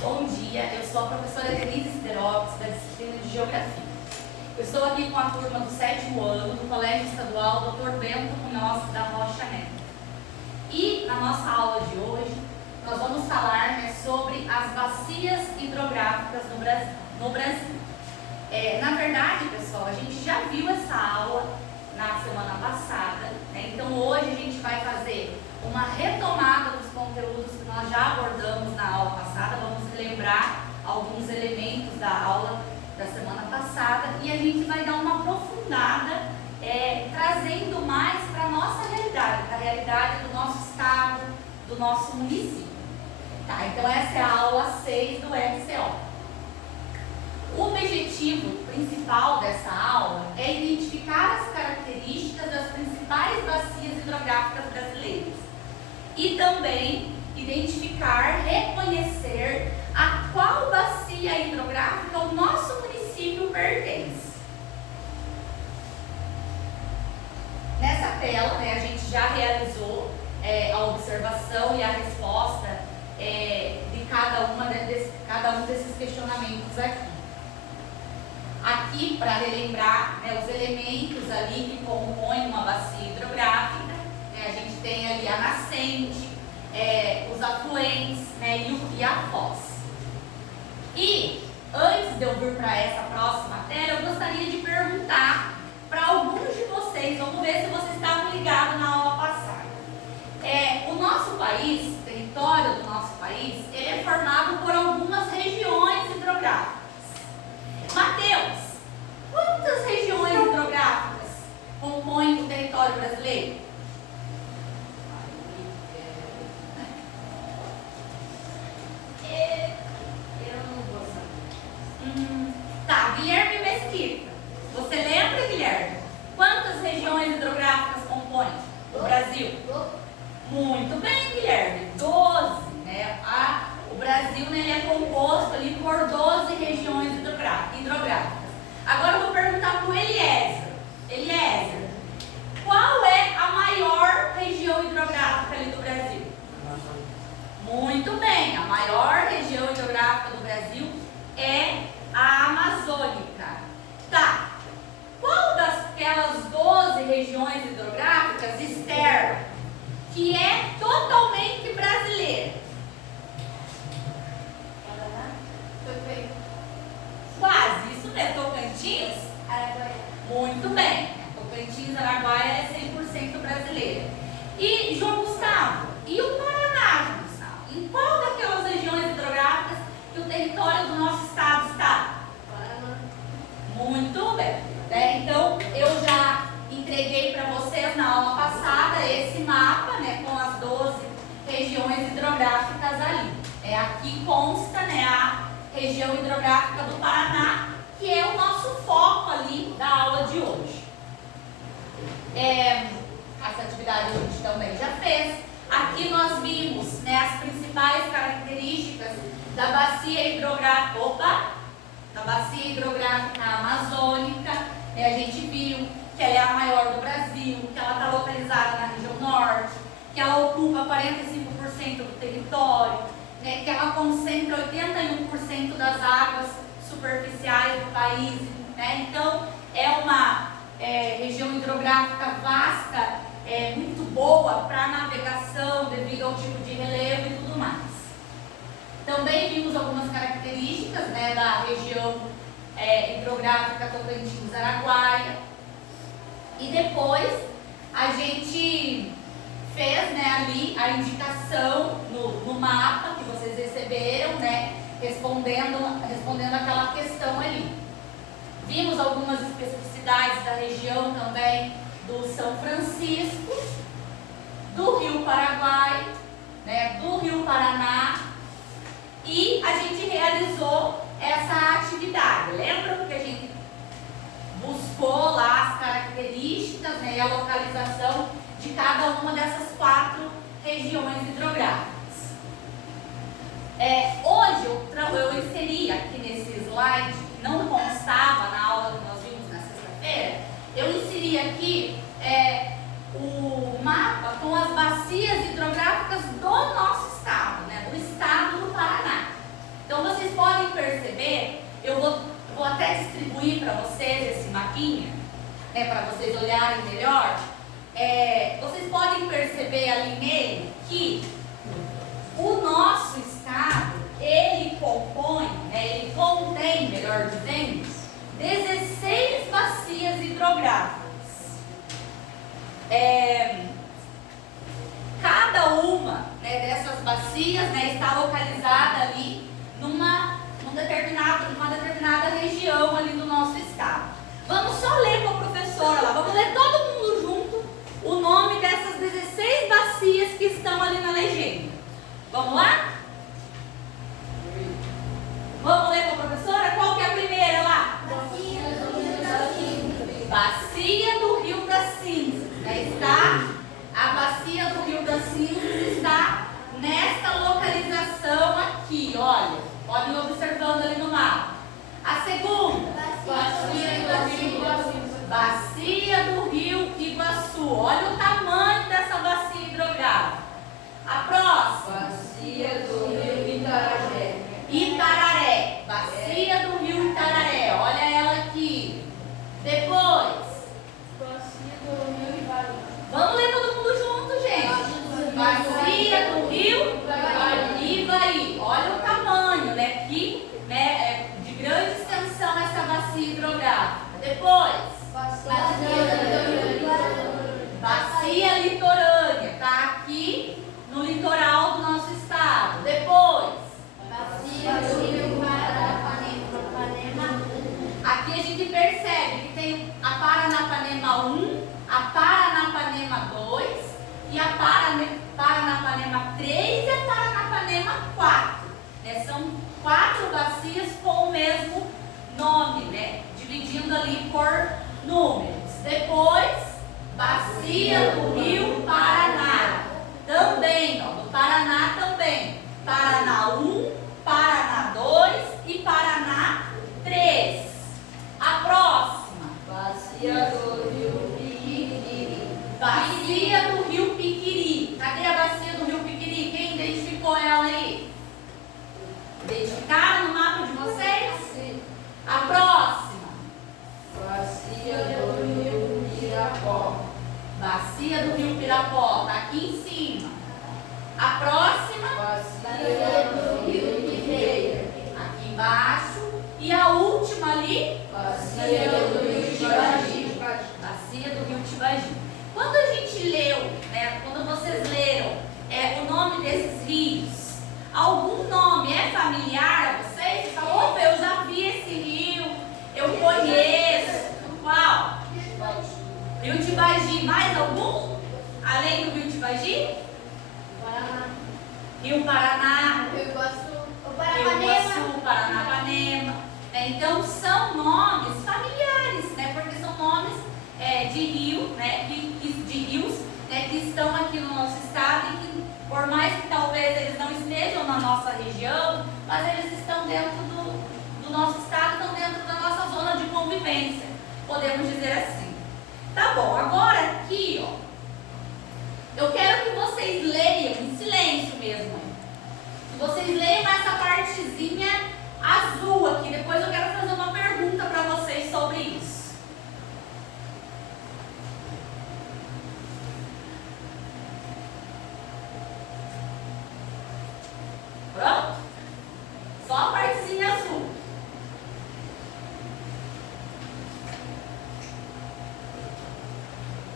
Bom dia, eu sou a professora Denise Siderópolis, da disciplina de Geografia. Eu estou aqui com a turma do 7º ano do Colégio Estadual Dr. Bento Munhoz da Rocha Neto. E na nossa aula de hoje, nós vamos falar sobre as bacias hidrográficas no Brasil. Na verdade, pessoal, a gente já viu essa aula na semana passada, né? Então hoje a gente vai fazer uma retomada dos conteúdos que nós já abordamos na aula passada. Vamos relembrar alguns elementos da aula da semana passada e a gente vai dar uma aprofundada, trazendo mais para a nossa realidade, para a realidade do nosso estado, do nosso município. Tá, então essa é a aula 6 do RCO. O objetivo principal dessa aula é identificar as características das principais bacias hidrográficas brasileiras e também identificar, reconhecer a qual bacia hidrográfica o nosso município pertence. Nessa tela, a gente já realizou a observação e a resposta de cada um desses questionamentos aqui. Aqui, para relembrar os elementos ali que compõem uma bacia hidrográfica, a gente tem ali a nascente, os afluentes, e a foz. E antes de eu vir para essa próxima tela, eu gostaria de perguntar para alguns de vocês, vamos ver se vocês estavam ligados na aula passada. O nosso país, o território do nosso país, ele é formado por algumas regiões hidrográficas. Mateus, quantas regiões hidrográficas compõem o território brasileiro? Eu não vou saber. Tá, Guilherme Mesquita. Você lembra, Guilherme? Quantas regiões hidrográficas compõem o Brasil? Muito bem, Guilherme. 12. O Brasil ele é composto ali por 12 regiões hidrográficas. Agora eu vou perguntar para o Eliezer. Eliezer, qual é a maior região hidrográfica ali do Brasil? Muito bem, a maior região hidrográfica do Brasil é a Amazônica. Tá, qual daquelas 12 regiões hidrográficas externa que é totalmente brasileira? Quase, isso mesmo, Tocantins? Araguaia. Muito bem, Tocantins, Araguaia é 100% brasileira. E João Gustavo, e o Paraná, João Gustavo? Em qual daquelas regiões hidrográficas que o território do nosso estado está? Paraná. Muito bem. Então, eu já entreguei para vocês na aula passada esse mapa, com as 12 regiões hidrográficas ali. Aqui consta, a região hidrográfica do Paraná, que é o nosso foco ali da aula de hoje. Essa atividade a gente também já fez. Aqui nós vimos as principais características da bacia hidrográfica, amazônica. A gente viu que ela é a maior do Brasil, que ela está localizada na região norte, que ela ocupa 45% do território, que ela concentra 81% das águas superficiais do país. Então, é uma região hidrográfica vasta, muito boa para navegação devido ao tipo de relevo e tudo mais. Também vimos algumas características da região hidrográfica Tocantins-Araguaia. E depois a gente fez ali a indicação no mapa que vocês receberam, respondendo aquela questão ali. Vimos algumas especificidades da região também do São Francisco, do Rio Paraguai, do Rio Paraná, e a gente realizou essa atividade. Lembra que a gente buscou lá as características e a localização de cada uma dessas 4 regiões hidrográficas. Hoje eu inseri aqui nesse slide, que não constava na aula que nós vimos na sexta-feira, eu inseri aqui o mapa com as bacias hidrográficas do nosso estado, do estado do Paraná. Então para vocês esse mapinha, né, para vocês olharem melhor. Vocês podem perceber ali nele que o nosso estado, ele compõe, ele contém, melhor dizendo, 16 bacias hidrográficas. Cada uma, né, dessas bacias, né, está localizada ali numa determinada região ali do nosso estado. Vamos só ler com a professora lá, vamos ler todo mundo junto o nome dessas 16 bacias que estão ali na legenda. Vamos lá? Vamos ler com a professora? Qual que é a primeira lá? Bacia do Rio das Cinzas. A bacia do Rio das Cinzas está nesta localização aqui, olha. Podem ir observando ali no mapa. A segunda, bacia do Rio Iguaçu. Olha o tamanho dessa bacia hidrográfica. A próxima, bacia do Rio Itararé. Itararé, bacia do Rio Itararé. Olha ela aqui. Depois, bacia do Rio Ivaí. Vamos ler todo mundo junto, gente. Bacia do Rio Ivaí. Olha o tamanho, né? Que, né, é de grande extensão essa bacia hidrográfica. Depois, bacia litorânea. Está aqui no litoral do nosso estado. Depois, bacia do Rio Paranapanema. Aqui a gente percebe que tem a Paranapanema 1, a Paranapanema 2 e a Paranapanema 3 e a Paranapanema 4. Né? São 4 bacias com o mesmo nome, né? Dividindo ali por números. Depois, bacia do Rio Paraná. Também, ó, do Paraná também. Paraná 1, Paraná 2 e Paraná 3. A próxima, bacia do Rio Piquiri. Bacia do Rio Piquiri. Cadê a bacia do Rio Piquiri? Quem identificou ela aí? Identificaram no mapa de vocês? Sim. A próxima, bacia do Rio Pirapó. Bacia do Rio Pirapó, tá aqui em cima. A próxima, bacia do Rio Figueira. Aqui embaixo. E a última ali, bacia do Rio Tibagi. Bacia do Rio Tibagi. Quando a gente leu, né, quando vocês leram o nome desses rios, algum nome é familiar a vocês? Você fala, opa, eu já vi esse rio, eu conheço. Qual? Rio Tibagi. Mais algum? Além do Rio Tibagi? Paraná. Rio Paraná. Rio Iguaçu. Rio Iguaçu, Paranapanema. Então são nomes familiares, né? Porque são nomes de rio, né? De rios, né? Que estão aqui no nosso estado e que, por mais que talvez eles não estejam na nossa região, mas eles estão dentro do nosso estado, estão dentro da nossa zona de convivência, podemos dizer assim. Tá bom, agora aqui, ó, eu quero que vocês leiam em silêncio mesmo. Que vocês leiam essa partezinha azul aqui. Depois eu quero fazer uma pergunta para vocês sobre isso. Pronto? Só a partezinha azul.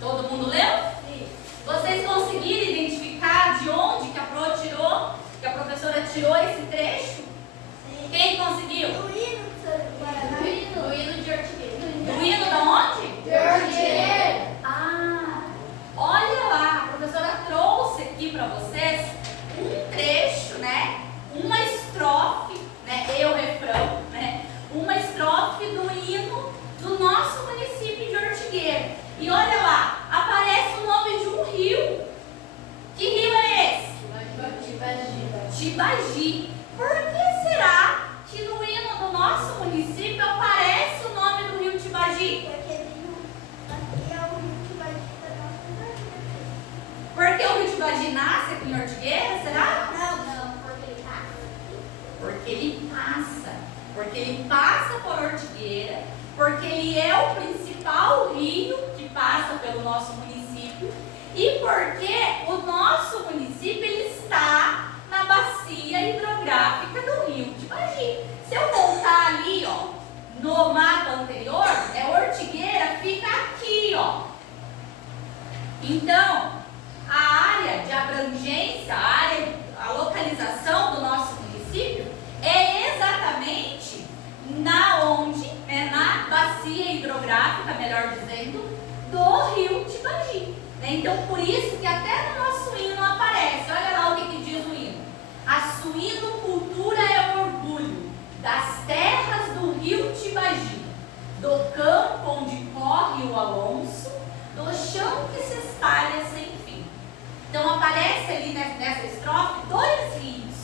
Todo mundo leu? Sim. Vocês conseguiram identificar de onde que a professora tirou esse trecho? Sim. Quem conseguiu? Do hino de Ortigueira. Do hino da onde? De Ortigueira. Ah, olha lá, a professora trouxe aqui para vocês um trecho, né? Uma estrofe, né? E o refrão, né? Uma estrofe do hino do nosso município de Ortigueira. E olha lá, aparece o nome de um rio. Que rio é esse? Tibagi. Por que será que no hino do nosso município aparece o nome do rio Tibagi? Porque é o rio Tibagi da nossa cidade. Porque o rio Tibagi nasce aqui em Ortigueira, será? Não, porque ele passa. Porque ele passa. Porque ele passa por Ortigueira, porque ele é o principal rio que passa pelo nosso município e porque o nosso município ele está na bacia hidrográfica do rio Tibagi. Se eu voltar ali, ó, no mapa anterior, Ortigueira fica aqui, ó. Então, a área de abrangência, a localização do nosso município é exatamente na bacia hidrográfica, melhor dizendo, do rio Tibagi. Então, por isso que até no nosso hino aparece, olha lá o que diz o hino. A suinocultura é o orgulho das terras do rio Tibagi, do campo onde corre o Alonso, do chão que se espalha sem fim. Então aparece ali nessa estrofe dois rios.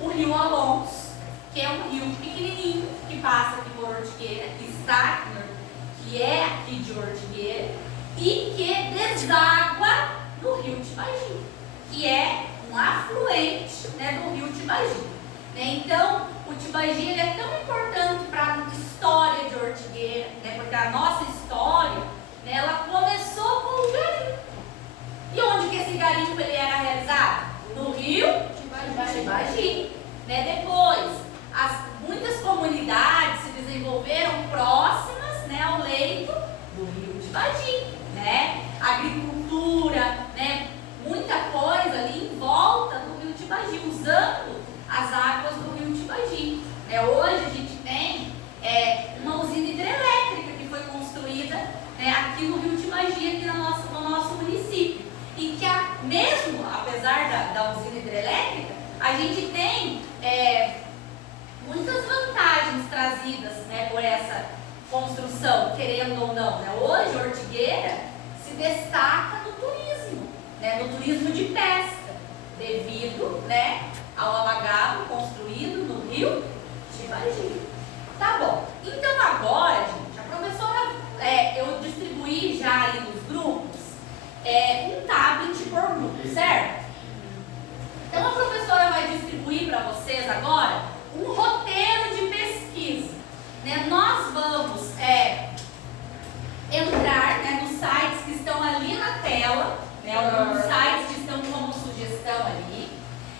O rio Alonso, que é um rio pequenininho, que passa aqui por Ortigueira, que é aqui de Ortigueira, e que deságua no rio Tibagi, que é um afluente, né, do rio Tibagi. Então, o Tibagi ele é tão importante para a história de Ortigueira, né, porque a nossa história, né, ela começou com o garimpo. E onde que esse garimpo ele era realizado? No rio Tibagi. Né? Depois, muitas comunidades se desenvolveram próximas, né, ao leito do rio Tibagi. Né? Agricultura, né, muita coisa ali em volta do rio Tibagi, usando as águas do rio Tibagi. Né? Hoje a gente tem uma usina hidrelétrica que foi construída, né, aqui no rio Tibagi, aqui no nosso município. E que mesmo apesar da usina hidrelétrica, a gente tem muitas vantagens trazidas, né, por essa construção, querendo ou não. Né? Hoje, Ortigueira se destaca no turismo, né, no turismo de pesca, devido, né, ao alagado construído no rio Tibagi. Tá bom. Então agora, gente, a professora, eu distribuí já aí nos grupos um tablet por grupo, certo? Então a professora vai distribuir para vocês agora um roteiro de pesquisa. Né? Nós vamos entrar, né, nos sites que estão ali na tela, né, alguns sites que estão como sugestão ali.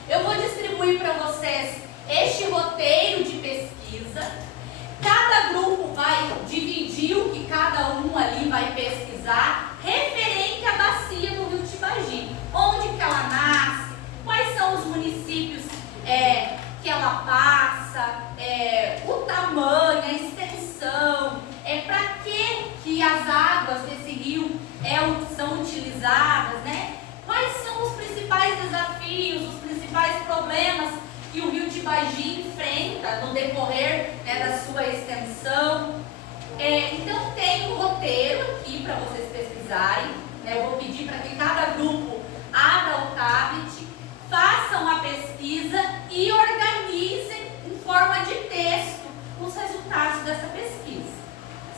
Eu vou distribuir para vocês este roteiro de pesquisa. Cada grupo vai dividir o que cada um ali vai pesquisar referente à bacia do rio Tibagi. Onde que ela nasce, quais são os municípios que ela passa, o tamanho, a extensão, para que as águas desse rio são utilizadas, né? Quais são os principais desafios, os principais problemas que o rio Tibagi enfrenta no decorrer, né, da sua extensão. Então tem um roteiro aqui para vocês pesquisarem. Né? Eu vou pedir para que cada grupo abra o tablet, façam a pesquisa e organizem em forma de texto os resultados dessa pesquisa.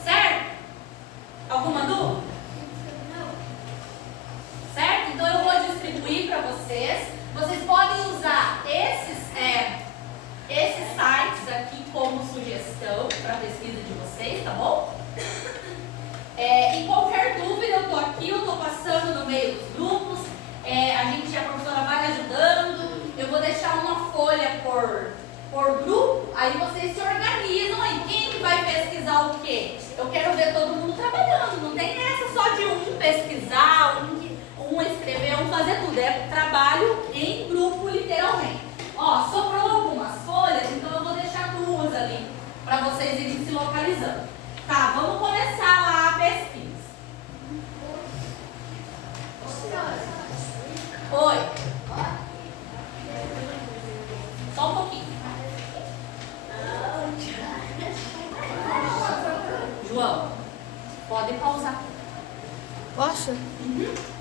Certo? Alguma dúvida? Não. Certo? Então eu vou distribuir para vocês. Vocês podem usar esses sites aqui como sugestão para a pesquisa de vocês, tá bom? Em qualquer dúvida, eu estou aqui, eu estou passando no meio dos grupos, a professora vai ajudando, eu vou deixar uma folha por grupo, aí vocês se organizam aí, quem que vai pesquisar o quê? Eu quero ver todo mundo trabalhando, não tem essa só de um pesquisar, um escrever, um fazer tudo, é trabalho em grupo literalmente. Ó, sobrou algumas folhas, então eu vou deixar duas ali, para vocês irem se localizando. Tá, vamos começar lá a pesquisa. Oi. Só um pouquinho. João, pode pausar. Posso? Uhum.